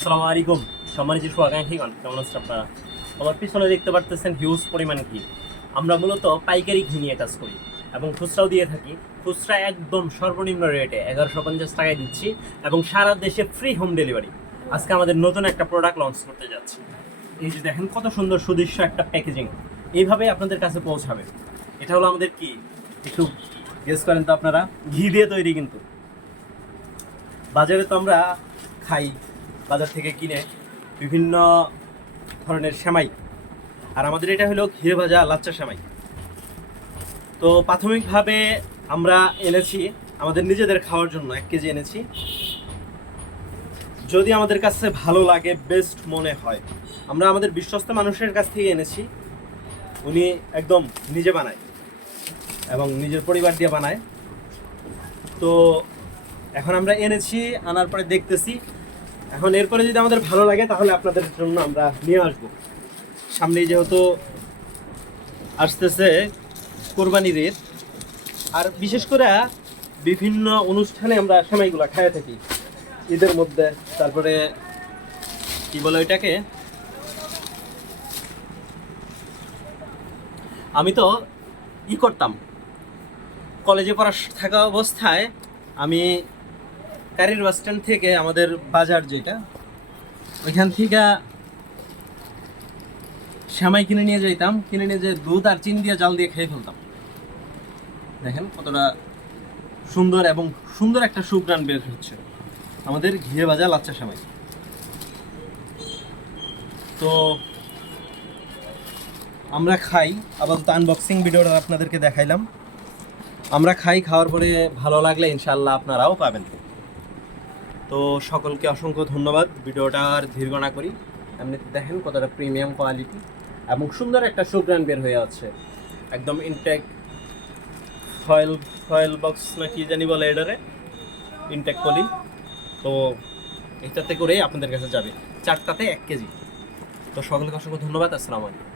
আসসালামু আলাইকুম সম্মানিত শুভাকাঙ্ক্ষীগণ, কেমন আছেন আপনারা? আমার পিছনে দেখতে পারতেছেন হিউজ পরিমাণ ঘি। আমরা মূলত পাইকারি ঘি নিয়ে কাজ করি এবং খুচরাও দিয়ে থাকি। খুচরা একদম সর্বনিম্ন রেটে 1150 টাকায় দিচ্ছি এবং সারা দেশে ফ্রি হোম ডেলিভারি। আজকে আমাদের নতুন একটা প্রোডাক্ট লঞ্চ করতে যাচ্ছি। এই যে দেখেন কত সুন্দর সুদৃশ্য একটা প্যাকেজিং, এইভাবে আপনাদের কাছে পৌঁছাবে। এটা হলো আমাদের কি, একটু গেস করেন তো আপনারা? ঘি দিয়ে তৈরি। কিন্তু বাজারে তো আমরা খাই, বাজার থেকে কিনে বিভিন্ন ধরনের সেমাই, আর আমাদের এটা হলো ঘিয়ে ভাজা লাচ্চা সেমাই। তো প্রাথমিকভাবে আমরা এনেছি আমাদের নিজেদের খাওয়ার জন্য 1 কেজি এনেছি। যদি আমাদের কাছে ভালো লাগে, বেস্ট মনে হয়, আমরা আমাদের বিশ্বস্ত মানুষের কাছ থেকে এনেছি। উনি একদম নিজে বানায় এবং নিজের পরিবার দিয়ে বানায়। তো এখন আমরা এনেছি, আনার পরে দেখতেছি। এখন এরপরে যদি আমাদের ভালো লাগে তাহলে আপনাদের জন্য আমরা নিয়ে আসবো। সামনেই যেহেতু আসতেছে কোরবানির ঈদ, আর বিশেষ করে বিভিন্ন অনুষ্ঠানে আমরা সেমাইগুলো খাইয়ে থাকি ঈদের মধ্যে। তারপরে কি বলে ওইটাকে, আমি তো করতাম কলেজে পড়া থাকা অবস্থায়। আমি কারির বাস স্ট্যান্ড থেকে আমাদের বাজার যেটা, ওইখান থেকে সেমাই কিনে নিয়ে যাইতাম, কিনে নিয়ে যে দুধ আর চিনি দিয়ে জাল দিয়ে খেয়ে ফেলতাম। দেখেন কতটা সুন্দর এবং সুন্দর একটা সুঘ্রাণ বের হচ্ছে আমাদের ঘিয়ে ভাজা লাচ্চা সেমাই। তো আমরা খাই, আপাতত আনবক্সিং ভিডিওটা আপনাদেরকে দেখাইলাম। আমরা খাই, খাওয়ার পরে ভালো লাগলে ইনশাআল্লাহ আপনারাও পাবেন। তো সকলকে অসংখ্য ধন্যবাদ। ভিডিওটা আর দীর্ঘ না করি, এমনিতে দেখেন কতটা প্রিমিয়াম কোয়ালিটি এবং সুন্দর একটা সুঘ্রাণ বের হয়ে আছে। একদম ইনটেক ফয়েল ফয়েল বক্স না কি জানি বলে এটারে, ইনটেক পলি। তো এটাতে করে আপনাদের কাছে যাবে 4টাতে 1 কেজি। তো সকলকে অসংখ্য ধন্যবাদ। আসসালামু আলাইকুম।